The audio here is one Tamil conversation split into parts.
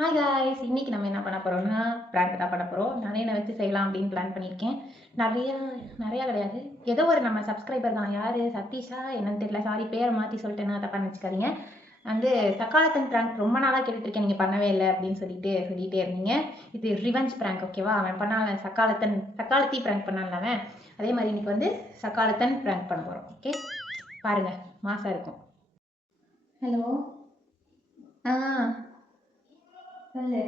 ஹாய் காய்ஸ், இன்னைக்கு நம்ம என்ன பண்ண போறோம்னா பிராங்க் தான் பண்ண போறோம். நானே என்ன வச்சு செய்யலாம் அப்படின்னு பிளான் பண்ணியிருக்கேன். நிறையா கிடையாது, ஏதோ ஒரு நம்ம சப்ஸ்கிரைபர் தான். யாரு சதீஷா என்னன்னு தெரியல, சாரி பேரை மாற்றி சொல்லிட்டேன்னா தப்பா நினச்சிக்காதீங்க. வந்து சக்காலத்தன் பிராங்க் ரொம்ப நாளாக கேட்டுட்டு இருக்கேன், நீங்கள் பண்ணவே இல்லை அப்படின்னு சொல்லிட்டே இருந்தீங்க. இது ரிவெஞ்ச் பிராங்க், ஓகேவா? அவன் பண்ண சக்காலத்தி பிராங்க் பண்ணான்ல அவன், அதே மாதிரி இன்னைக்கு வந்து சக்காலத்தன் பிராங்க் பண்ண போகிறோம். ஓகே, பாருங்க, மாசா இருக்கும். ஹலோ, ஆ சொல்லு.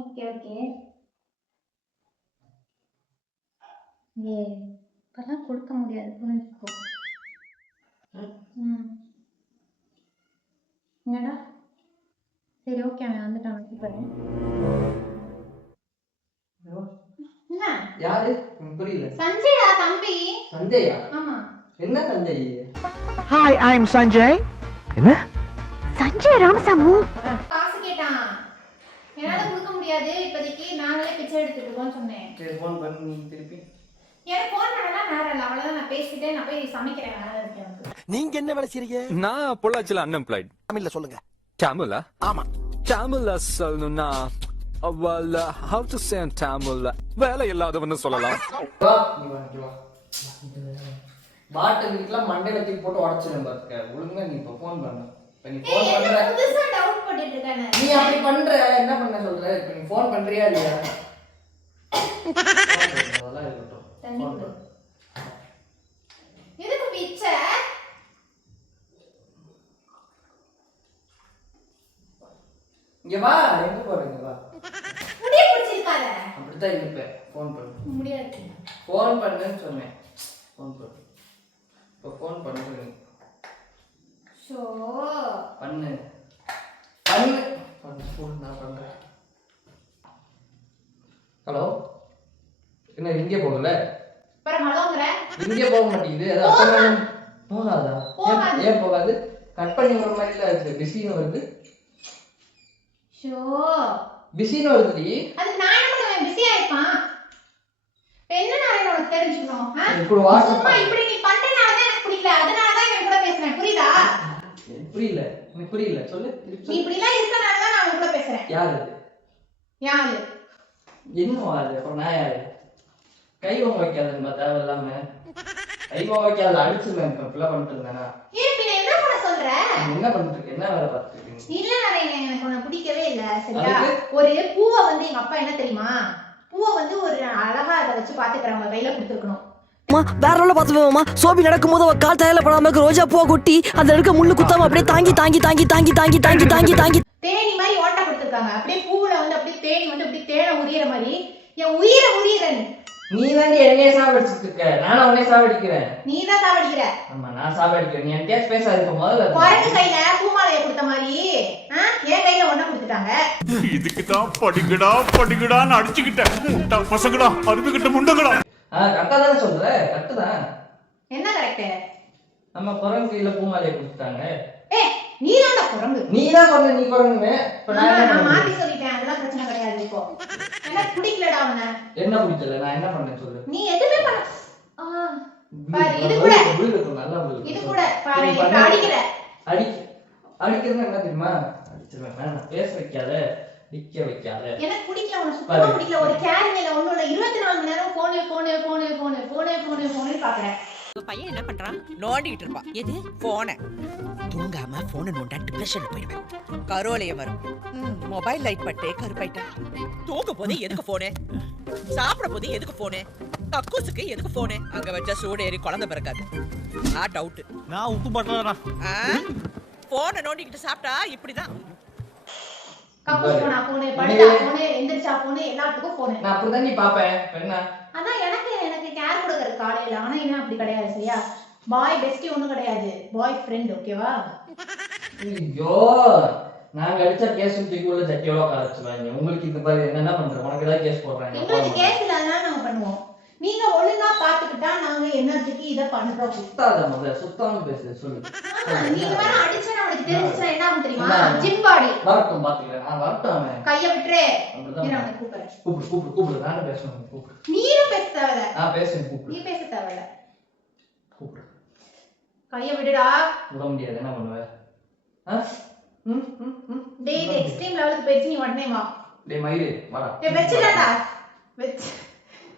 Okay okay. இப்பெல்லாம் கொடுக்க முடியாது, புரிஞ்சுக்கோ. ம், என்னடா? சரி ஓகே, அவன் வந்துட்டான், வச்சுப்பாரு. என்ன யாரு? புரியல. சஞ்சய்டா, தம்பி. சஞ்சயா? ஆமா. என்ன சஞ்சய்? ஹாய், ஐ அம் சஞ்சய். என்ன? சஞ்சய் ராமசாமி காசு கேட்டான், என்னால கொடுக்க முடியாது இப்போதைக்கு, நாங்களே பிச்சை எடுத்துட்டு இருக்கோம்னு சொன்னேன். சரி ஃபோன் பண்ணி நீ திருப்பி. எனக்கு ஃபோன் பண்ணலாம் நேரம் இல்லை, அவ்வளோதான். நான் பேசிட்டு நான் போய் சமைக்கிறேன், வேலை இருக்கு எனக்கு. நீங்க என்ன வேலை செய்றீங்க? நான் பொள்ளாச்சில அன்எம்ப்ளாய்ட். தமிழ்ல சொல்லுங்க. தமிழா? ஆமா. தமிழ்ல சொல்லணும்னா how to say in தமிழ்ல வேலை இல்லாதவன்னு சொல்லலாம். வா நீ வா. பாட்டில் வீட்ல மண்டையில தூக்கி போட்டு உடைச்சிரும் பாத்துக்க. ஒழுங்கா நீ இப்ப ஃபோன் பண்ணு. இப்ப நீ ஃபோன் பண்ற. புதுசா டவுட் பண்ணிட்டு இருக்கானே. நீ அப்படி பண்ற, என்ன பண்ண சொல்ற? இப்ப நீ ஃபோன் பண்றியா இல்லையா? அதெல்லாம் இருக்கட்டும். தண்ணி குடு. எதுக்கு பிச்சை? இங்க வா, எங்க போறீங்க? வா. முடிய பிடிச்சிருக்காத. அப்படிதான் இருப்பேன். ஃபோன் பண்ணு. முடியாது. ஃபோன் பண்ணுன்னு சொன்னேன். ஃபோன் பண்ணு. இப்ப ஃபோன் பண்ணு நீ. ஷோ. பண்ணு. ஃபோன் நான் பண்றேன். ஹலோ. என்ன இங்கே போகல? அப்புறம் ஹலோங்கற? இங்கே போக மாட்டேங்குது. அது அப்ப போகாதா? ஏன் போகாது? கட் பண்ணி வர மாதிரி இல்ல, அது பிஸின்னு வருது. ஷோ. பிஸின்னு வருதுடி. அது நான் என்ன பண்ணுவேன், பிஸியா இருப்பான். என்ன நான் உனக்கு தெரிஞ்சுக்கணும்? இப்போ வாட்ஸ்அப் சும்மா இப்படி நீ பண்றனால தான் எனக்கு பிடிக்கல, அதனால தான் இவன் கூட பேசுறேன், புரியுதா? புரியல. எனக்கு புரியல, சொல்லு. நீ இப்படி எல்லாம் இருக்கனால தான் நான் உன் கூட பேசுறேன். யார் அது? யாரு? என்ன அது? அப்புறம் நான் யாரு? கை வாங்க வைக்காதுன்னு தேவையில்லாம. கை வாங்க வைக்காத, அடிச்சுருவேன். இப்ப இப்பெல்லாம் பண்ணிட்டு இருந்தேனா? ஏன் பின்ன என்ன பண்ண சொல்ற? என்ன பண்ணிட்டு இருக்க? என்ன வேலை பார்த்துட்டு இருக்கீங்க? இல்ல நானே, எனக்கு உன்னை பிடிக்கவே இல்ல, சரியா? ஒரு பூவை வந்து எங்க அப்பா என்ன தெரியுமா, பூவை வந்து ஒரு அழகா அதை வச்சு பாத்துக்கிறவங்க கையில கொடுத்துருக்கணும். வேற உள்ள பாத்துவோமா? சோபி நடக்கும்போது அவ கால் தயல படாம ரோஜா பூவை கொட்டி அந்த இருக்க முள்ளு குத்தாம அப்படியே தாங்கி தாங்கி தாங்கி தாங்கி தாங்கி தாங்கி தாங்கி தாங்கி தேனி மாதிரி ஓட்டை கொடுத்துருக்காங்க. அப்படியே பூவுல வந்து அப்படியே தேனி வந்து அப்படியே தேனை உரியற மாதிரி என் உயிரை உரியறன். நீ தாண்டி என்னைய சாவடிச்சிட்டு இருக்க, நானும் உன்னை சாவடிக்கிறேன். நீ தான் சாவடிக்கிற. ஆமா, நான் சாவடிக்கிறேன். நீ என்கிட்ட பேசாத. இப்ப முதல்ல குரங்கு கையில பூமாலையை கொடுத்த மாதிரி என் கையில ஒண்ணு கொடுத்துட்டாங்க. இதுக்கு தான் படிக்கடான்னு அடிச்சுக்கிட்டேன். பசங்கடா, அருமைக்கிட்ட முண்டங்கடா. கரெக்டா தானே சொல்ற? கரெக்ட் தான். என்ன கரெக்ட்? நம்ம குரங்கு கையில பூமாலையை கொடுத்துட்டாங்க. நீ தான்டா குரங்கு. நீ தான் சொன்ன, நீ குரங்குமே. இப்ப நான் மாத்தி சொல்லிட்டேன், அதெல்லாம் பிரச்சனை கிடையாது. இப்போ எனக்கு பிடிக்கலடா அவனை. என்ன பிடிக்கல? நான் என்ன பண்ணேன் சொல்லு. நீ எதுவுமே பண்ண. பாரு, இது கூட நல்லா இது கூட பாரு, இப்ப அடிக்கிற. அடிக்கிறது என்ன தெரியுமா? அடிச்சிருவேன். வேணாம், பேச வைக்காத, நிக்க வைக்காத. எனக்கு பிடிக்கல, உனக்கு சுத்தமா பிடிக்கல. ஒரு கேரிங் இல்ல, ஒண்ணும் இல்ல. 24 மணி நேரம் போனே பாக்குறேன். பையன் என்ன பண்றான்? நோண்டிட்டு இருப்பான். எது? போன தூங்காம போன நோண்டா டிப்ரெஷன் போயிடுவேன். கரோலைய வரும். மொபைல் லைட் பட்டே கருப்பாயிட்டா. தூங்க போதே எதுக்கு போனே? சாப்பிட போதே எதுக்கு போனே? கக்கூசுக்கு எதுக்கு போனே? அங்க வச்சா சூடு ஏறி குழந்தை பிறக்காது. நான் டவுட். நான் உப்பு பட்டறேன். போனை நோண்டிக்கிட்டு சாப்பிட்டா இப்படிதான். கக்கூஸ் போனா போனே, படுத்தா போனே, எந்திரிச்சா போனே, எல்லாத்துக்கும் போனே. நான் அப்படிதான் நீ பாப்பேன். என்ன? ஆனா எனக்கு கேர் கொடுக்கறது காலையில. ஆனா என்ன அப்படி கிடையாது, சரியா? பாய் பெஸ்டி ஒண்ணும் கிடையாது, பாய் ஃப்ரெண்ட், ஓகேவா? ஐயோ, நாங்க அடிச்சா கேஸ் தூக்கிக்குள்ள சட்டியோட கலச்சுவாங்க. உங்களுக்கு இந்த மாதிரி என்ன பண்றோம்? உனக்கு ஏதாவது கேஸ் போடுறாங்க? உங்களுக்கு கேஸ் இல்ல, அதனால நாங்க பண்ணுவோம். நீங்க ஒழுங்கா பாத்துக்கிட்டா நாங்க என்னத்துக்கு இத பண்றோம்? சுத்தாத, முதல்ல சுத்தாம பேசு. சொல்லு. நீங்க வேற அடிச்சா அவனுக்கு தெரிஞ்சுச்சா என்ன ஆகும் தெரியுமா? ஜிம் பாடி வரட்டும், பாத்துக்கிறேன். நான் வரட்டும். அவன் கைய விட்டுறே. அப்படிதான். நான் அவனை கூப்பிடுறேன். கூப்பிடு. நானும் பேசணும். கூப்பிடு. நீயும் பேச தேவையில்ல. நான் பேசுறேன். கூப்பிடு. நீ பேச தேவையில்ல. கூப்பிடு. கைய விடுடா. விட முடியாது. என்ன பண்ணுவ? டேய் இது எக்ஸ்ட்ரீம் லெவலுக்கு போயிடுச்சு, நீ உடனே வா. டேய் மயிறு வாடா. டேய் வெச்சுடா.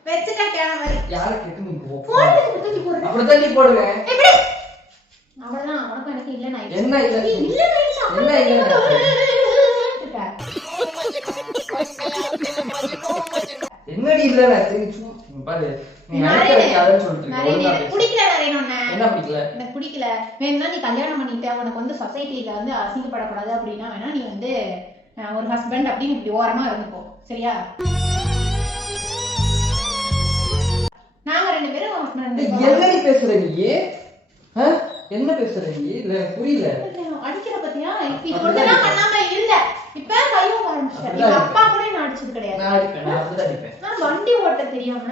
வெச்சுடா கேன மாதிரி. யார கேட்டு நீ போ. போன் எடுத்து தூக்கி போடு. அப்படி தான் நீ போடுவேன். எப்படி? அவ்வளவுதான், உனக்கு எனக்கு இல்ல நான். என்ன இல்ல? இல்ல என்ன இல்ல? என்னடி இல்ல நான் தெரிஞ்சு பாரு. நீ அழைக்க வைக்காதன்னு சொல்லிட்டு குடிக்கல நரேனோண்ணே. என்ன பிடிக்கல? எனக்கு பிடிக்கல. வேணா நீ கல்யாணம் பண்ணிட்ட, உனக்கு வந்து சொசைட்டில வந்து அசிங்கப்படக்கூடாது அப்படின்னா வேணா நீ வந்து ஒரு ஹஸ்பண்ட் அப்படின்னு இப்படி ஓரமா இருந்துக்கோ, சரியா? நாங்க 2 பேரும் என்னடி பேசுற நீ? என்ன பேசுற நீ? இல்ல எனக்கு புரியல. அடிக்கிற பத்தியா? இது ஒண்ணுதான் பண்ணாம இல்ல. இப்ப கையும் ஆரம்பிச்சிட்டேன். எங்க அப்பா கூட என்ன அடிச்சது கிடையாது. நான் அடிப்பேன், நான் அப்படிதான் அடிப்பேன். நான் வண்டி ஓட்ட தெரியாம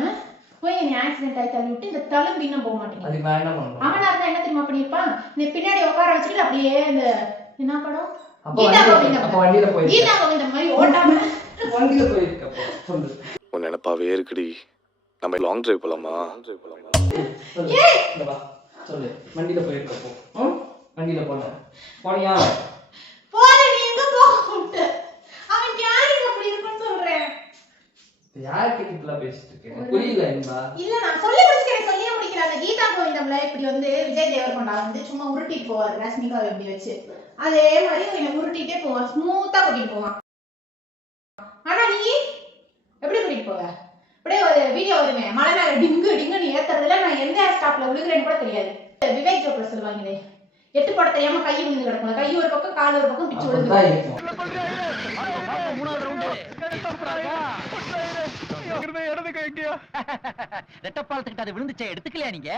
போய் என்ன ஆக்சிடென்ட் ஆகி தள்ளி விட்டு இந்த தழும்பின்னா போக மாட்டேங்குது. அதுக்கு நான் என்ன பண்ணணும்? அவனா இருந்தா என்ன தெரியுமா பண்ணிருப்பான்? இந்த பின்னாடி உட்கார வச்சுட்டு அப்படியே இந்த என்ன படம்? அப்ப வண்டியில போய் கீதா கோவிந்த மாதிரி ஓட்டாம வண்டியில போயிருக்க. அப்போ சொல்லு. உன் நினைப்பாவே இருக்குடி. நம்ம லாங் டிரைவ் போலாமா? வா சொல்லு. வண்டியில போயிருக்கப்போ வண்டியில போனியா? போற நீ எங்க போகுது? அவன் யாருக்கு அப்படி இருக்குன்னு சொல்றேன். யாருக்கு இப்படிலாம் பேசிட்டு இருக்கேன் புரியல. இல்ல நான் சொல்லி முடிச்சிட்டேன், சொல்லியே முடிக்கிறேன். அந்த கீதா கோவிந்தம்ல இப்படி வந்து விஜய் தேவர்கொண்டா வந்து சும்மா உருட்டிட்டு போவார் ரஷ்மிகாவை இப்படி வச்சு. அதே மாதிரி என்ன உருட்டிட்டே போவான், ஸ்மூத்தா கூட்டிட்டு போவான். ஆனா நீ எப்படி கூட்டிட்டு போவ? அப்படியே ஒரு வீடியோ வருமே, மழை மேல டிங்கு டிங்குன்னு ஏத்துறதுல நான் எந்த ஸ்டாப்ல விழுகிறேன்னு கூட தெரியாது. விவேக் ஜோப்ல சொல்லுவாங்களே, 8 போட தெரியாம கை விழுந்து கிடக்கும், கை ஒரு பக்கம் கால் ஒரு பக்கம் பிச்சு விழுந்து. ரெட்டப்பாலத்துக்கிட்ட அது விழுந்துச்சே, எடுத்துக்கலையா நீங்க?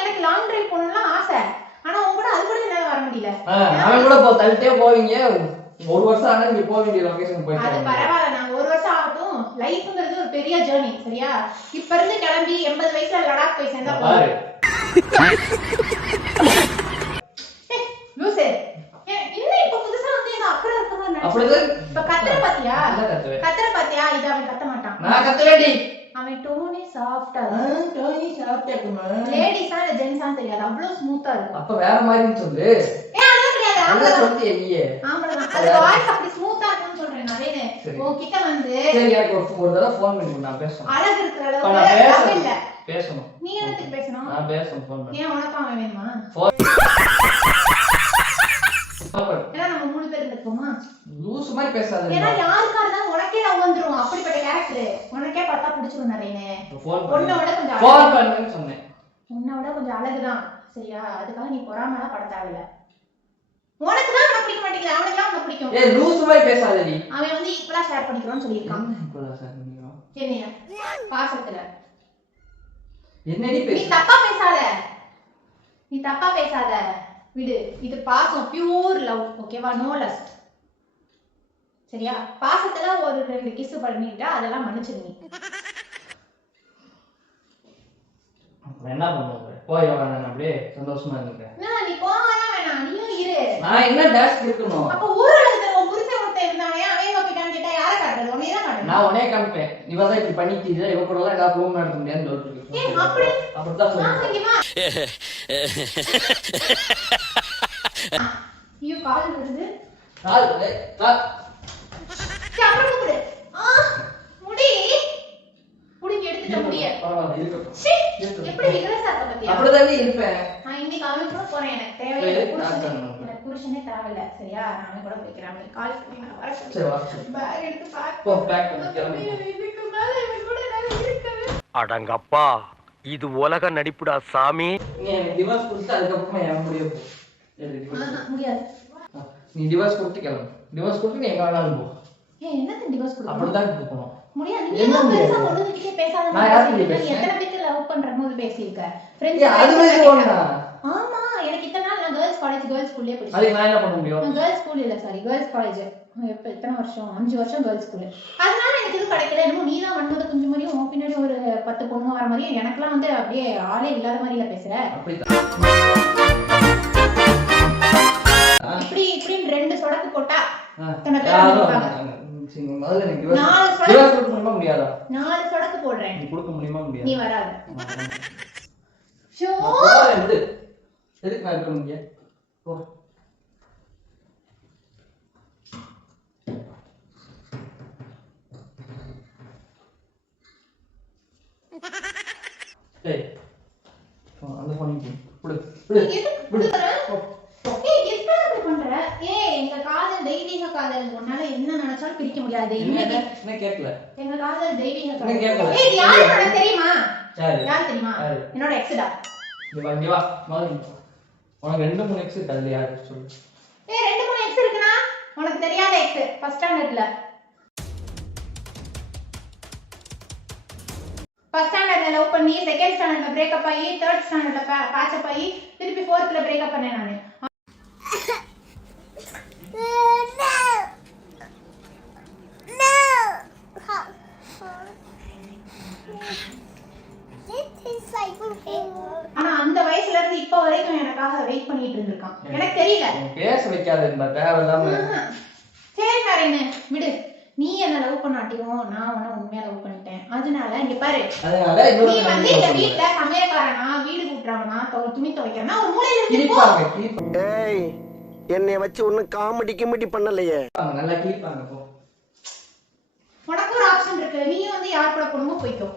எனக்கு லாங் டிரைவ் போகணும்லாம் ஆசை. ஆனா உன் கூட அது கூட என்னால வர முடியல. அவன் கூட தள்ளிட்டே போவீங்க. 1 வருஷம் ஆனா நீங்க போக வேண்டிய லொகேஷன் போயிட்டு. அது பரவாயில்ல, நாங்க 1 வருஷம் ஆகட்டும். லைஃப்ங்கிறது ஒரு பெரிய ஜர்னி, சரியா? இப்ப இருந்து கிளம்பி 80 வயசுல லடாக் போய் சேர்ந்தா பாரு. லூசே. என்ன இப்ப புதுசா வந்து என்ன அக்கறை இருக்க மாதிரி நினைச்சு. அப்படிதான் இப்ப கத்துற பாத்தியா? இல்ல கத்துவேன். கத்துற பாத்தியா? இது அவன் கத்த மாட்டான். நான் கத்துவேடி. அவன் டோனே சாஃப்ட்டா டோனி சாஃப்ட்டா இருக்குமா? லேடிஸா இல்ல ஜென்ஸா தெரியாது, அவ்வளவு ஸ்மூத்தா இருக்கும். அப்ப வேற மாதிரின்னு சொல்லு. அதெல்லாம் கிடையாது, அதான் சொல்லியே நீயே. ஆமாடா. அது வாய்ஸ் அப்படி ஸ்மூத்தா இருக்குன்னு சொல்றேன் நான். உன்கிட்ட வந்து சரி எனக்கு ஒரு தடவை ஃபோன் பண்ணி நான் பேசணும். அழகு இருக்கிற அளவுக்கு இல்ல பேசணும். நீ என்னத்துக்கு பேசணும்? நான் பேசணும் ஃபோன் பண்ணி. ஏன் உனக்கு அவன் வேணுமா? ஏன்னா நம்ம 3 பேர் இருந்துப்போமா? லூஸ் மாதிரி பேசாத. ஏன்னா யாருக்கா இருந்தாலும் உனக்கே நான் வந்துரும். அப்படிப்பட்ட கேரக்டர் உனக்கே பார்த்தா பிடிச்சிரும் நிறையனே. உன்னோட கொஞ்சம் ஃபோன் பண்ணுன்னு சொன்னேன். உன்னோட கொஞ்சம் அழகுதான், சரியா? அதுக்காக நீ பொறாமலாம் பட தேவையில்ல. உனக்கு தான் அவனை பிடிக்க மாட்டேங்குது, அவனுக்கு தான் அவனை பிடிக்கும். ஏய் லூஸ் மாதிரி பேசாதடி. அவன் வந்து ஈக்குவலா ஷேர் பண்ணிக்கிறோம்னு சொல்லியிருக்கான். ஈக்குவலா ஷேர் பண்ணிக்கிறோம். என்னையா பாசத்துல என்னடி நீ பேச? தப்பா பேசாத, நீ தப்பா பேசாத, விடு. இது பாசம், பியூர் லவ், ஓகேவா? நோ லஸ்ட், சரியா? பாசத்துல ஒரு 2 கிஸ் பண்ணிட்டா அதெல்லாம் மன்னிச்சிரு நீ. என்ன பண்ணுவோம்? போய் நான் அப்படியே சந்தோஷமா இருக்கேன். நீ போவானா வேணாம், நீயும் இரு. நான் என்ன டாஷ் கொடுக்கணும்? அப்ப ஊர்ல இருக்கிற உன் புருஷன் ஒருத்தன் இருந்தானே, அவன் போயிட்டான்னு கேட்டா யாரை காட்டுறது? உன்னையே தான் காட்டணும். நான் உடனே காமிப்பேன். இவ தான் இப்படி பண்ணிட்டீங்க, இவ கூட எல்லாம் எல்லா ரூம் நடத்த முடியாதுன்னு சொல்லிட்டு அப்படி அப்படிதான் சொல்லுவேன். ஐயோ கால் வருது. கால் அப்புறம் கூப்பிடு. முடி முடிஞ்சு எடுத்துட்ட முடிய. பரவாயில்ல இருக்கட்டும். எப்படி விக்ரஸ் ஆக்க பத்தியா? அப்படிதான் இருப்பேன். நான் இன்னைக்கு அவன் கூட போறேன். எனக்கு தேவையில்லை, எனக்கு புருஷனே தேவையில்லை, சரியா? நான் கூட போய்க்கிறேன். கால் பண்ணி நான் வர சரி வா. பேக் எடுத்து போ பேக் பண்ணி கிளம்பு. இதுக்கு மேல இவன் கூட நான் இருக்கவே. அடங்கப்பா, இது உலக நடிப்புடா சாமி. நீ எனக்கு டிவோர்ஸ் கொடுத்து அதுக்கப்புறமா என் முடிய போ. முடியாது. நீ டிவோர்ஸ் கொடுத்து கிளம்பு. டிவோர்ஸ் கொடுத்து நீ எங்க வேணாலும் போ. என்னது டிவோர்ஸ் கொடுக்கணும்? அப்படிதான் போகணும். முடியாது. நீ என்ன பெருசா ஒண்ணுகிட்டே பேசாத. நான் யார்கிட்ட பேசுறேன்? எத்தனை பேருக்கு லவ் பண்றமோது பேசியிருக்க? ஃப்ரெண்ட்ஸ் அதுவே ஒண்ணா? ஆமா, எனக்கு இத்தனை நாள் நான் கேர்ள்ஸ் காலேஜ் கேர்ள்ஸ் ஸ்கூல்லே படிச்சேன். அதுக்கு நான் என்ன பண்ண முடியும்? நான் கேர்ள்ஸ் ஸ்கூல் இல்ல, சாரி கேர்ள்ஸ் காலேஜ். இப்ப எத்தனை வருஷம்? 5 வருஷம் கேர்ள்ஸ் ஸ்கூல். அதனால எனக்கு இது கிடைக்கல. என்னமோ நீ தான் வந்தது கொஞ்சம் மாதிரியும் உன் பின்னாடி ஒரு 10 பொண்ணுங்க வர மாதிரியும் எனக்குலாம் வந்து அப்படியே ஆளே இல்லாத மாதிரில பேசுற. இப்படி இப்படின்னு 2 சொடக்கு போட்டா தன பேர் நிப்பாங்க. முதல்ல எனக்கு டிவோர்ஸ் கொடுக்க முடியுமா முடியாதா? 4 சொடக்கு போடுறேன். நீ கொடுக்க முடியுமா முடியாதா? நீ வராத. ஷோ எதுக்கு நான் இருக்க முடியாது? போ. எதுக்கு குடுக்குற? ஏய் எதுக்கு அப்படி பண்ற? ஏய் எங்க காதல் தெய்வீக காதல், உன்னால என்ன நினைச்சாலும் பிரிக்க முடியாது. இன்னைக்கு என்ன கேட்கல? எங்க காதல் தெய்வீக என்ன காதல். கேட்கல? ஏய் யாரு உனக்கு தெரியுமா? யாரு? யார் தெரியுமா? யாரு? என்னோட எக்ஸ்டா. இங்க வா மாதிரி உனக்கு 2-3 எக்ஸ் இருக்கு, அதுல யாரு சொல்லு? ஏய் 2-3 எக்ஸ் இருக்குனா உனக்கு தெரியாத எக்ஸ் ஃபர்ஸ்ட் ஸ்டாண்டர்ட்ல. ஃபர்ஸ்ட் ஸ்டாண்டர்ட்ல லவ் பண்ணி செகண்ட் ஸ்டாண்டர்ட்ல பிரேக்கப் ஆகி தேர்ட் ஸ்டாண்டர்ட்ல பேட்சப் ஆகி திருப்பி ஃபோர்த்ல பிரேக்கப் பண்ணேன் நானு. ஆனா அந்த வயசுல இருந்து இப்ப வரைக்கும் எனக்காக வெயிட் பண்ணிட்டு இருந்திருக்கான். எனக்கு தெரியல. பேச வைக்காதேன்பா தேவையில்லாம. சரி நாரேனு விடு. நீ என்ன லவ் பண்ணாட்டியும் நான் உன்னை உண்மையா லவ் பண்ணிட்டேன். அதனால இங்க பாரு, அதனால நீ வந்து இந்த வீட்ல சமையல்காரனா, வீடு கூட்டுறவனா, துணி துவைக்கிறனா ஒரு மூலையில இருந்து போ. கிளிப்பாங்க. ஏய் என்னைய வச்சு ஒன்னும் காமெடி கிமெடி பண்ணலையே. நல்லா கிளிப்பாங்க போ. உனக்கு ஒரு ஆப்ஷன் இருக்கு. நீ வந்து யார் கூட போணுமோ போய்க்கோ.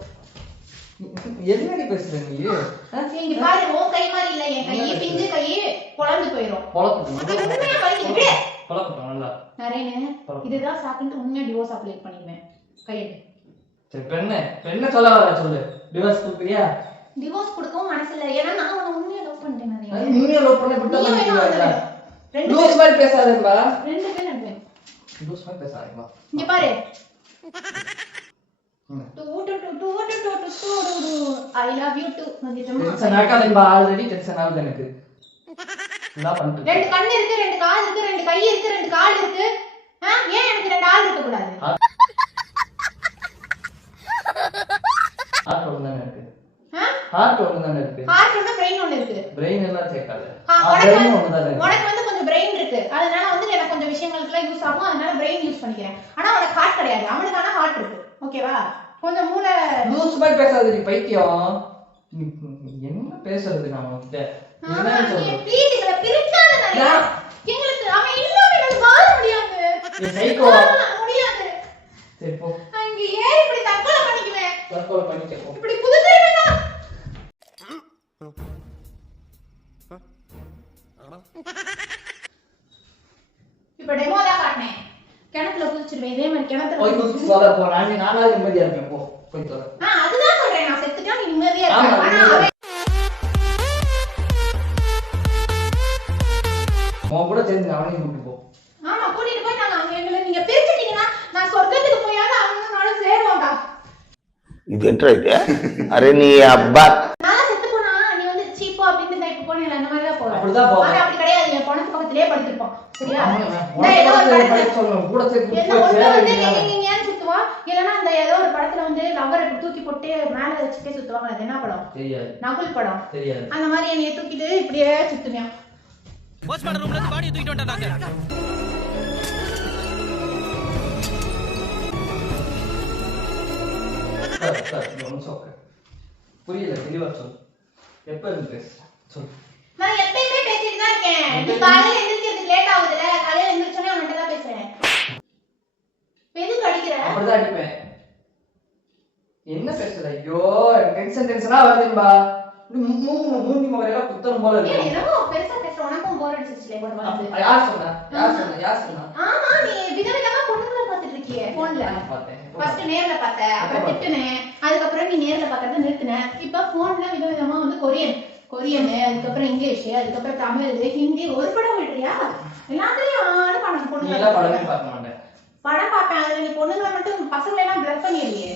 என்னடி பேசுற நீ? இங்க பாரு, உன் கை மாதிரி இல்ல, என் கை பிஞ்சு கை பொளந்து போயிடும். பொளக்கணும். உண்மையா வலிக்குது. விடு. பொளக்கணும் நல்லா. நரேனு இதுதான் சாக்குன்னு உண்மையா டிவோர்ஸ் அப்ளை பண்ணிடுவேன். கையெடு. சரி பெண்ண சொல்ல வர சொல்லு. டிவோர்ஸ் கொடுக்குறியா? டிவோர்ஸ் கொடுக்கவும் மனசு இல்ல. ஏன்னா நான் உன்னை உண்மையா லவ் பண்ணிட்டேன். நரேனு நீங்க லவ் பண்ண விட்டா நீ வேணா பண்ணிடுவீங்களா? ரெண்டு லூஸ் மாதிரி பேசாதேன்பா. ரெண்டு பேரும் நடுவேன். லூஸ் மாதிரி பேசாதேன்பா. இங்க பாரு, I love you too. Tension ஆகாதேன்பா, ஆல்ரெடி டென்ஷன் ஆகுது எனக்கு. என்ன பண்றது? ரெண்டு கண்ணு இருக்கு, ரெண்டு காது இருக்கு, ரெண்டு கை இருக்கு, ரெண்டு கால் இருக்கு. ஏன் எனக்கு ரெண்டு ஆள் இருக்க கூடாது? ஹார்ட் ஒண்ணு தானே இருக்கு. ஹார்ட் ஒண்ணு தானே இருக்கு. ஹார்ட் ஒண்ணு, பிரெயின் ஒண்ணு இருக்கு. பிரெயின் எல்லாம் சேர்க்காத. உனக்கு ஒண்ணு தானே. உனக்கு வந்து கொஞ்சம் பிரெயின் இருக்கு. அதனால வந்து எனக்கு கொஞ்சம் விஷயங்களுக்குலாம் யூஸ் ஆகும். அதனால பிரெயின் யூஸ் பண்ணிக்கிறேன். ஆனா உனக்கு ஹார்ட் கிடையாது. அவனுக்கு ஆனா ஹார்ட் இருக்கு. ஓகேவா? கொஞ்சம் மூளை. லூஸ் மாதிரி பேசாதடி பைத்தியம். என்ன பேசுறது நான் உன்கிட்ட? என்ன சொல்றது? ப்ளீஸ் இத பிரிக்காத நிறைய. எங்களுக்கு அவன் இல்லாம எனக்கு வாழ முடியாது. நீ சைக்கோ. முடியாது. சரி போ. அங்க ஏறி இப்படி தற்கொலை பண்ணிக்குவேன். தற்கொலை பண்ணிக்க போ. இப்படி புதுசா இப்ப டெமோ தான் காட்டினேன். கிணத்துல குதிச்சிருவேன். இதே மாதிரி கிணத்துல போய் குதிச்சு வர போ. நானா நிம்மதியா இருப்பேன் போ. போய் தொலை. அதுதான் சொல்றேன். நான் செத்துட்டா நீ நிம்மதியா இருக்க. ஆனா அவன் உன் கூட சேர்ந்து அவனையும் கூட்டிட்டு போ. ஆமா கூட்டிட்டு போய் நாங்க அங்க எங்களை நீங்க பிரிச்சிட்டீங்கன்னா நான் சொர்க்கத்துக்கு போயாவது அவனும் நானும் சேருவோம்டா. இது என்ன இது? அரே நீ அப்பா நான் செத்து போனா நீ வந்து சீப்போ அப்படின்னு டைப் போனீல அந்த மாதிரி தான் போறேன். அப்படிதான் போறேன். ஆனா அப்படி கிடையாது. என் பொண்ணு பக்கத்திலேயே படுத்துப்பான். சரியா? உனக்கு ஏதோ ஒரு படத்துல சொல்லணும். கூட சேர்ந்து என்ன போய் ஒண்ணு வந்து சேர. நீங்க ஏன் சுத்துவா? இல்லனா அந்த ஏதோ ஒரு படத்துல வந்து லவ்வரை தூக்கி போட்டு மேல வச்சுட்டே சுத்துவாங்க. அது என்ன படம்? தெரியாது. நகுல் படம். தெரியாது. அந்த மாதிரி என்னைய தூக்கிட்டு இப்படியே சுத்துவேன். போஸ்ட்மார்ட்டம் ரூம்ல இருந்து பாடியை தூக்கிட்டு வந்துட்டாங்க. புரியல, தெளிவா சொல்லு. எப்ப இருந்து பேச சொல்லு. நான் எப்பயுமே பேசிட்டு தான் இருக்கேன். நீ காலையில எந்திரிக்கிறதுக்கு லேட் ஆகுதுல, காலையில எந்திரிச்சோனே அவன்கிட்ட தான் பேசுறேன். எதுக்கு அடிக்கிற? அப்படிதான் அடிப்பேன். என்ன பேசுற? ஐயோ டென்ஷனா வருதுன்பா. மூஞ்சி முகரெல்லாம் குத்தம் போல ஏய் இருக்கு. என்னமோ பெருசா பேசுற. உனக்கும் போர் அடிச்சிச்சுல கூட வந்து. யார் சொன்னா? ஆமா நீ விதவிதமா பொண்ணுங்களை பார்த்துட்டு இருக்கியே போன்ல. பார்த்தேன். ஃபர்ஸ்ட் நேர்ல பார்த்த, அப்புறம் திட்டுனேன், அதுக்கப்புறம் நீ நேர்ல பார்க்கறத நிறுத்தின. இப்ப போன்ல விதவிதமா வந்து கொரியன், அதுக்கப்புறம் இங்கிலீஷ், அதுக்கப்புறம் தமிழ், ஹிந்தி ஒரு படம் விடுறியா? எல்லாத்துலயும் ஆளு படம் நீ எல்லாம் படமே பொண்ணுங்க பார்க்க மாட்டேன். படம் பார்ப்பேன். அதுல நீ பொண்ணுங்களை மட்டும் பசங்களை எல்லாம் பிளக் பண்ணிடுறியே.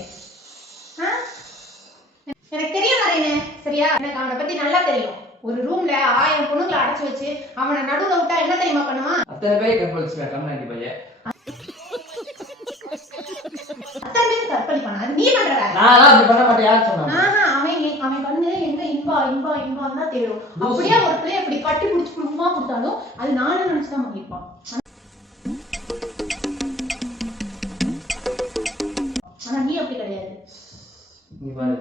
எனக்கு தெரியும் நானே. சரியா? எனக்கு அவனை பத்தி நல்லா தெரியும். ஒரு ரூம்ல 1000 பொண்ணுங்களை அடைச்சு வச்சு அவனை நடுவுல விட்டா என்ன தெரியுமா பண்ணுவான்? அத்தனை பேர் கற்பழிச்சுக்க கம்னாண்டி பையன். அத்தனை பேருக்கு கற்பழிப்பானா? அது நீ பண்ற வேலை. நான் அப்படி பண்ண மாட்டேன். யார் சொன்னா? அவன் கண்ணு எங்க இன்பம் தான் தெரியும். அப்படியே ஒரு பிள்ளைய இப்படி கட்டி பிடிச்சி குடும்பமா கொடுத்தாலும் அது நானே நினைச்சுதான் பண்ணிருப்பான். ஆனா நீ அப்படி கிடையாது. நீ பாரு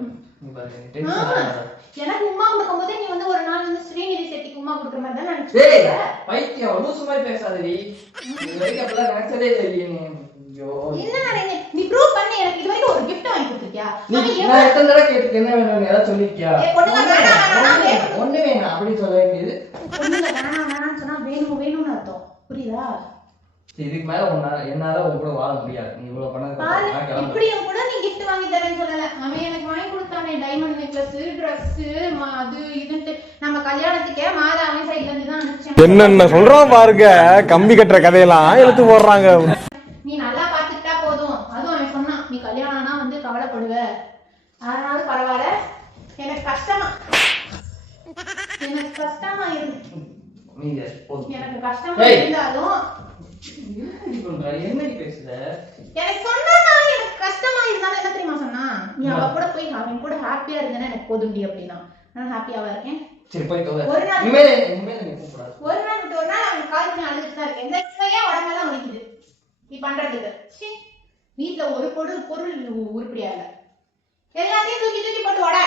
டென்ஷன் ஆகாத. எனக்கு உமா கொடுக்கும் போதே நீ வந்து ஒரு நாள் வந்து ஸ்ரீநிதி செட்டிக்கு உமா கொடுக்குற மாதிரி தான் டேய் நினைச்சேன். பைத்தியம் லூசு மாதிரி பேசாதடி. இது வரைக்கும் அப்படிலாம் நினைச்சதே இல்லையே நீ. ஐயோ என்ன நானே நீ ப்ரூவ் பண்ணி எனக்கு இது வரைக்கும் ஒரு gift வாங்கி கொடுத்திருக்கியா? நான் எத்தனை தடவை கேட்டுட்டு என்ன வேணும் ஏதாவது சொல்லிருக்கியா? ஏய் பொண்ணுங்க வேணாம் ஒண்ணு வேணாம் அப்படி சொல்ல வேண்டியது பொண்ணுங்க வேணாம்னு சொன்னா வேணும்னு அர்த்தம். புரியுதா? இதுக்கு மேல என்னால உன் கூட வாழ முடியாது. நீ இவ்வளவு பண்ணது இப்படியும் கூட நீ gift வாங்கி தரேன்னு சொல்லல. அவன் எனக்கு வாங்கி கொடுத்தானே டைமண்ட் நெக்லஸ், Dress, அது இதுன்னு. நம்ம கல்யாணத்துக்கே மாதா அவன் சைடுல இருந்து தான் அனுப்பிச்சேன். என்னென்ன சொல்றோம் பாருங்க, கம்பி கட்டுற கதையெல்லாம் எடுத்து போடுறாங்க. நீ நல்லா பாத்துக்கிட்டா போதும். அதுவும் அவன் சொன்னான், நீ கல்யாணம்னா வந்து கவலைப்படுவ, அதனால பரவாயில்ல, எனக்கு கஷ்டமா இருக்கு. எனக்கு கஷ்டமா இருந்தாலும் என்னடி பேசுற? எனக்கு சொன்னா எனக்கு கஷ்டமா இருந்தாலும் என்ன தெரியுமா சொன்னா, நீ அவ கூட போய் அவன் கூட ஹாப்பியா இருந்தேன்னா எனக்கு போதும்டி அப்படின்னா. நான் ஹாப்பியாவா இருக்கேன். சரி போய் ஒரு நாள் இனிமேல் நீ கூப்பிடாத. ஒரு நாள் விட்டு ஒரு நாள் அவன் கால் பண்ணி அழுதுட்டு தான் இருக்கேன். இந்த கையே உடம்பெல்லாம் வலிக்குது நீ பண்றதுக்கு. வீட்டுல ஒரு பொருள் உருப்படியா இல்ல, எல்லாத்தையும் தூக்கி தூக்கி போட்டு ஓட.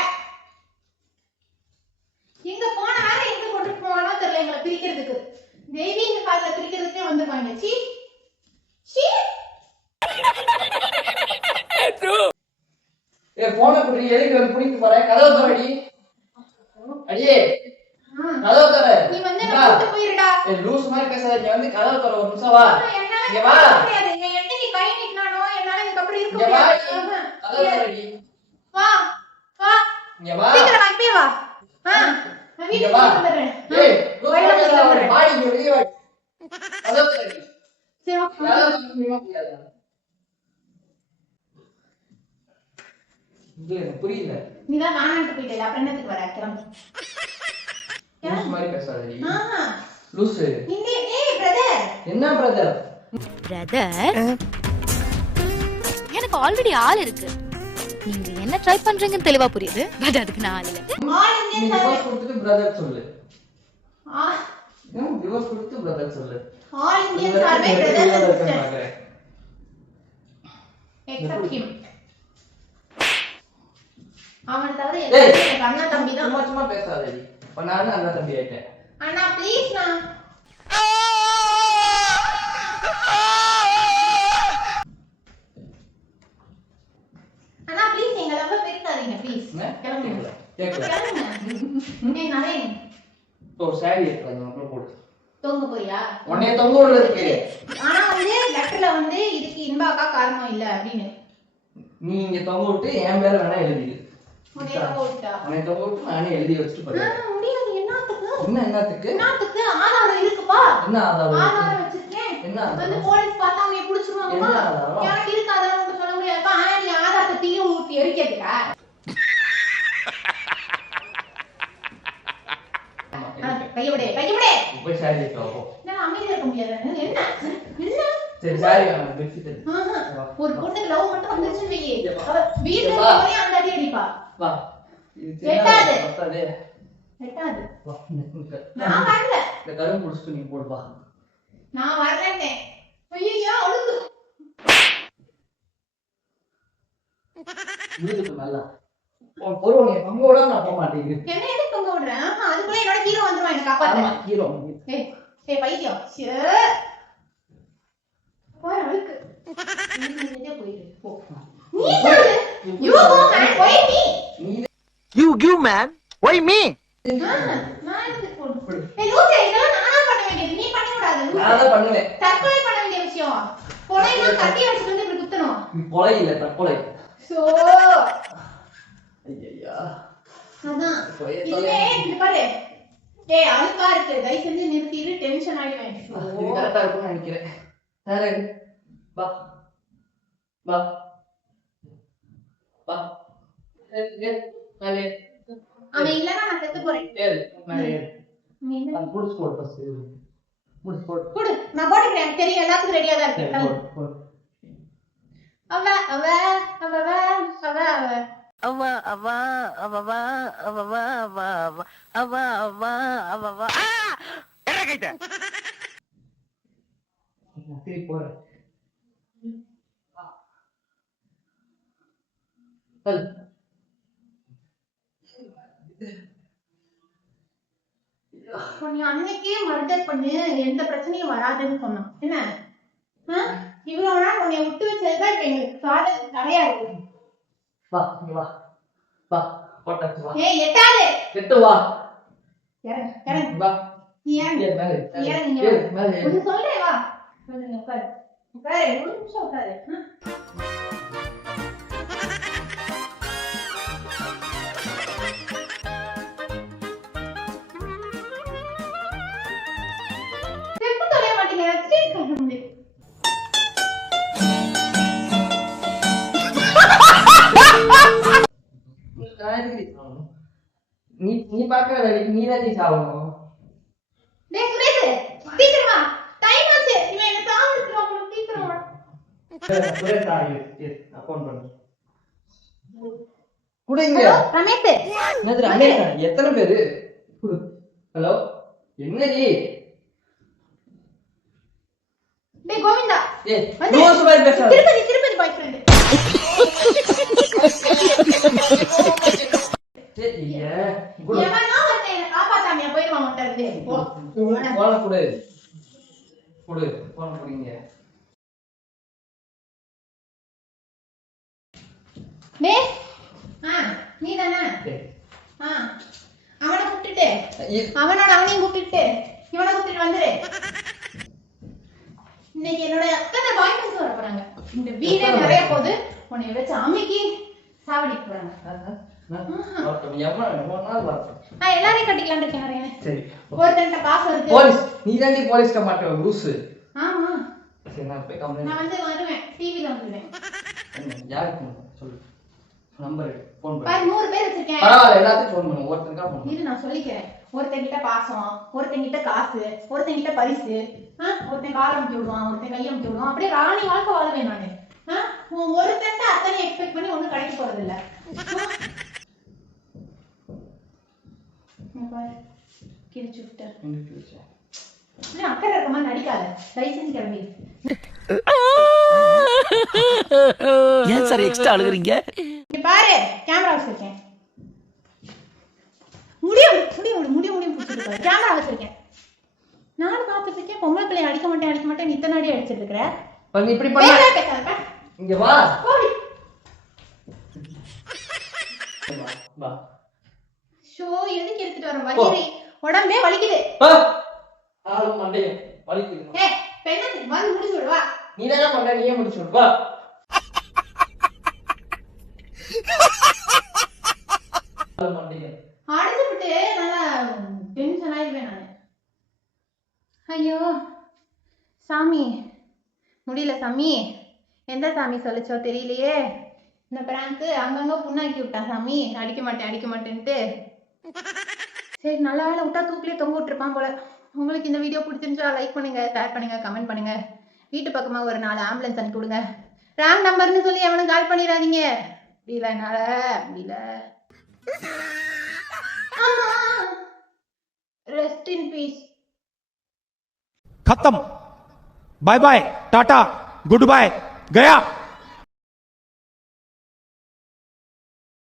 எங்க போன வேற எங்க கொண்டு போவானோ தெரியல. எங்களை பிரிக்கிறதுக்கு தெய்வீக கால பிரிக்கிறதுக்கே வந்துருவாங்க. சீ சீ. போன குடி எதுக்கு வந்து பிடிக்க போற? கதவை தரடி. அடியே கதவை தர. நீ வந்து என்ன கூட்டி போயிருடா. லூஸ் மாதிரி பேசாத. நீ வந்து கதவை தர. ஒரு நிமிஷம் வா. இங்க வா. நீ என்னைக்கு கை நீட்டினானோ என்னால இதுக்கு அப்புறம் இருக்க முடியாது. கதவை தரடி. வா வா. இங்க வா. சீக்கிரம் வா. இப்பவே வா. நான் வீட்டுக்கு வந்துறேன். ஏய் வாடி இங்க வெளிய வா. கதவை தரடி. சரி வா. கதவை தரணுமா முடியாதா? எனக்கு புரியல. நீ தான் நானன்ட்டு போயிட்டே, அப்புறம் என்னத்துக்கு வர? கிளம்பு. லூஸ் மாதிரி பேசாதடி. லூஸ். ஏய் பிரதர். என்ன பிரதர்? பிரதர், எனக்கு ஆல்ரெடி ஆள் இருக்கு. நீங்க என்ன ட்ரை பண்றீங்கன்னு தெளிவா புரியுது. பட் அதுக்கு நான் ஆள் இல்ல. ஆல் இந்தியன் டிவோர்ஸ் கொடுத்துட்டு பிரதர் சொல்லு. டிவோர்ஸ் கொடுத்து பிரதர் சொல்லு. All Indian survey brother accept him. அவன் தவிர எல்லாரும் எனக்கு அண்ணா தம்பி தான். சும்மா பேசாதடி. இப்ப நானும் அண்ணா தம்பி ஆயிட்டேன். அண்ணா ப்ளீஸ் நான் அண்ணா ப்ளீஸ் எங்க லவ் பெருக்காதீங்க ப்ளீஸ். கிளம்புங்க. கேக்கல. கிளம்புங்க. நரேன் ஒரு சாரி எடுத்து வந்து போடு. தொங்க போறியா? உன்னைய தொங்க விடுறதுக்கு. ஆனா வந்து லெட்டர்ல வந்து இதுக்கு இன்பாக்கா காரணம் இல்ல அப்படின்னு. நீ இங்க தொங்க விட்டு என் பேரை வேணா எழுதிடு. உன்னைய தொங்க விட்டா? உன்னைய தொங்க விட்டு நானே எழுதி வச்சுட்டு போறேன். முடியாது. என்னத்துக்கு? என்னத்துக்கு ஆதாரம் இருக்குப்பா. என்ன ஆதாரம்? ஆதாரம் வச்சிருக்கேன். என்ன ஆதாரம்? வந்து போலீஸ் பார்த்தா அவங்க புடிச்சுருவாங்கமா. என்ன ஆதாரம்? எனக்கு இருக்கு ஆதாரம் சொல்ல முடியாதுப்பா. ஆனா நீ ஆதாரத்தை தீய ஊத்தி எரிக்கிறதுக்கா? கையவிடே போய் சாரி எடுத்து வா. நான் அமைதியா இருக்க முடியாது. என்ன சரி சாரி வேணாம் பெட்ஷீட். ஒரு பொண்ணுக்கு லவ் மட்டும் வந்துருச்சுன்னு வெயி, அவ வீட்டுல போய் அந்த அடி அடிப்பா. வா. எட்டாது. பத்தாதே. எட்டாது. வா. நான் வரல. இந்த கரும்பு புடிச்சிட்டு நீ போடு வா. நான் வரலனே. ஐயோ அழுது. வீட்டுக்கு நல்லா. உன் பொறுவங்க பங்கோட நான் போக மாட்டேங்குது. என்ன எதுக்கு தொங்க விடுறேன்? அதுக்குள்ள என்னோட ஹீரோ வந்துருவான் என்ன காப்பாத்த. ஹீரோ. ஏய் பைத்தியம். பாரு அழுக்கு. நீ போயிடு போ. நீ சொல்லு. You go man why me. You give man why me. நான் எதுக்கு போடு? ஏய் லூசே, இதெல்லாம் நானா பண்ண வேண்டியது. நீ பண்ண கூடாது. நான் தான் பண்ணுவேன். தற்கொலை பண்ண வேண்டிய விஷயம். கொலைனா கட்டி அடிச்சிட்டு வந்து இப்படி குத்தணும். நீ கொலை இல்ல தற்கொலை. சோ ஐயா. அதான். இதுவே இது பாரு. ஏய் அழுக்கா இருக்கு. தயவு செஞ்சு நிறுத்திடு. டென்ஷன் ஆயிடுவேன். இது கரெக்டா இருக்கும்னு நினைக்கிறேன். சரி வா. வா. வா. நாளே. அவன் இல்லனா நான் செத்து போறேன். நாளே. நீ என்ன நான் புடிச்சு போடு ஃபர்ஸ்ட். புடிச்சு போடு. குடு. நான் போட்டுக்கிறேன். எனக்கு தெரியும் எல்லாத்துக்கும் ரெடியா தான் இருக்கு. போடு. அவ அவ அவ அவ அவ அவ அவ அவ அவ அவ அவ அவ இறக்கிட்ட திருப்பி போறேன். நீ அன்னைக்கே மர்டர் பண்ணு, எந்த பிரச்சனையும் வராதுன்னு சொன்னான். என்ன இவ்வளவு நாள் உன்னை விட்டு வச்சதுதான் இப்ப எங்களுக்கு காதல் தடையா இருக்கு. வா இங்க வா. வா போட்டாச்சு வா. ஏய் எட்டாது. எட்டு வா. இறங்கு இறங்கு. வா. நீ ஏன் ஏறு, மேலே ஏறு. நீ ஏன் இங்க ஏறு, வா. மேலே ஏறு. ஒண்ணு சொல்றேன் வா. சொல்லுங்க உட்காரு. உட்காரு, ஒரு நிமிஷம் உட்காரு. எப்ப தொலைய மாட்டீங்க? சீட் கட்ட முடியும். நான் எதுக்கு சாவணும்? நீ பாக்குற வேலைக்கு நீ தான் சாவணும். டேய் சுரேஷ், சீக்கிரம் வா. டைம் ஆச்சு. இவன் என்ன சாவடிச்சிருவான். உங்களுக்கு சீக்கிரம் வா. சுரேஷ் நான் ஃபோன் பண்ணு. குடுங்க. ஹலோ, ரமேஷ். என்னது அமெரிக்கா? எத்தனை பேரு? ஹலோ, என்னடி? டேய் கோவிந்தா. ஏய், வந்து லூசு மாதிரி பேசாத. திருப்பதி பாய் ஃப்ரெண்ட். சரிங்க. எவனா ஒருத்தன் என்ன காப்பாத்தாமையா போயிடுவான் உன்கிட்ட இருந்து. போ. போன குடு. குடு, போன குடிங்க. டேய், நீதானே? அவனை கூப்பிட்டுட்டு அவனையும் கூப்பிட்டுட்டு இவனை கூப்பிட்டுட்டு வந்துரு. இன்னைக்கு என்னோட அத்தனை பாய் ஃப்ரெண்ட்ஸ் வர போறாங்க. இந்த வீடே நிறைய போகுது. உன்னை வச்சு அமைக்கி சாவடிக்க போறாங்க. எல்லாரையும் கட்டிக்கலான்னு இருக்கேன். சரி, ஒருத்தன்ட்ட காசு வருது. போலீஸ் நீ தாண்டி போலீஸ்க மாட்டே லூசு. ஆமா, சரி நான் போய் கம்ப்ளைண்ட். நான் வந்து வருவேன், டிவில வந்துடுவேன். யாருக்கு சொல்லு, நம்பர் ஃபோன் பண்ணு. 100 பேர் வச்சிருக்கேன். பரவாயில்ல, எல்லாத்துக்கும் ஃபோன் பண்ணு, ஒருத்தனுக்கா ஃபோன் பண்ணு. இது நான் சொல்லிக்கிறேன். ஒருத்தங்கிட்ட பாசம், ஒருத்தங்கிட்ட காசு, ஒருத்தங்கிட்ட பரிசு, ஒருத்தன் கால் அமுக்கி விடுவான், ஒருத்தன் கை அமுக்கி விடுவான். அப்படியே ராணி வாழ்க்கை வாழுவேன் நானு. ஒருத்தன்ட்ட அத்தனை எக்ஸ்பெக்ட் பண்ணி ஒண்ணும் கிடைக்க போறது இல்ல. கிழிச்சு விட்டேன். அக்கறை இருக்க மாதிரி நடிக்காத, தயவு செஞ்சு கிளம்பி. ஏன் சார் எக்ஸ்ட்ரா அழுகுறீங்க? பாரு, கேமரா வச்சிருக்கேன். முடியும் பிடிச்சிருக்க கேமரா வச்சிருக்கேன். நானும் பார்த்துட்டு இருக்கேன். பொம்பளை பிள்ளைய அடிக்க மாட்டேன் இத்தனை அடி அடிச்சிட்டு இருக்கிற. இப்படி பண்ண இங்க வா. வா. ஷோ எதுக்கு எடுத்துட்டு வர? வலிக்குது, உடம்பே வலிக்குது. ஆளு மண்டைய வலிக்குது. பெண்ணு வந்து முடிச்சு விடு வா. நீ தான பண்ண, நீயே முடிச்சு விடு வா. ஆளு மண்டைய அடிச்சுட்டு நல்லா டென்ஷன் ஆயிடுவேன் நானு. ஐயோ சாமி, முடியல சாமி. எந்த சாமி சொல்லிச்சோ தெரியலையே. இந்த பிராங்க் அங்கங்க புண்ணாக்கி விட்டான் சாமி. அடிக்க மாட்டேன்ட்டு. சரி, நல்ல வேலை விட்டா தூக்கிலே தொங்க விட்டுருப்பான் போல. உங்களுக்கு இந்த வீடியோ பிடிச்சிருந்துச்சா லைக் பண்ணுங்க, ஷேர் பண்ணுங்க, கமெண்ட் பண்ணுங்க. வீட்டு பக்கமா ஒரு 4 ஆம்புலன்ஸ் அனுப்பி விடுங்க. ராங் நம்பர்னு சொல்லி எவனும் கால் பண்ணிடாதீங்க. முடியல என்னால, முடியல. Rest in peace. खत्म, bye bye, tata, good bye, गया.